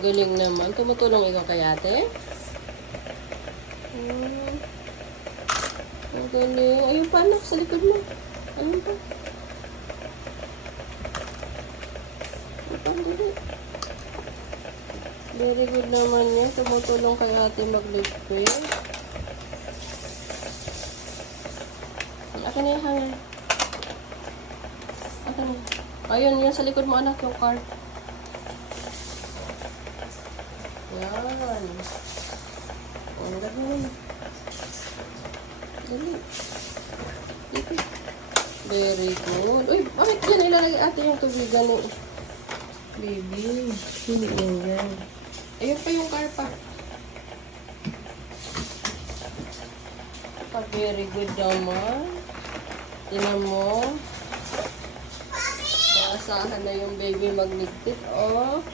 Galing naman. Tumutulong ikaw kay ate? Ang galing. Ayun pa anak, sa likod mo. Ayun pa. Ayun pa, dali. Very good naman niya. Tumutulong kay ate mag-liquid. Akin na yung hanger. Akin na. Ayun, yan sa likod mo anak, yung card. Yan. Ang galing. Dali. Dito. Very good. Uy, bakit yan ilalagay ate yung tubigan ni baby? Hindi yan. Ayun pa yung karpa. Very good naman. Tinan mo. Naasahan na yung baby magligpit. Oh.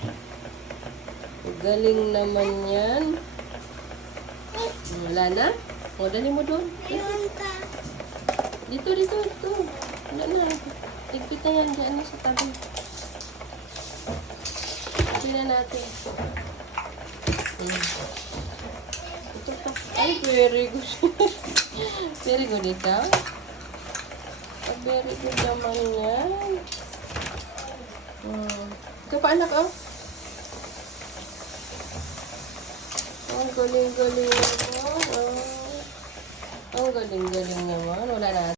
Galing naman yan. Wala na? O, dali mo doon. Dito. Wala na. Ligpit na yan. Diyan na sa tabi. Tingnan natin. Ito pa. Ay, very good. Very good ikaw. Very good naman yan. Ito pa anak, oh. Ang galing-galing naman. Ang galing-galing naman. Wala na.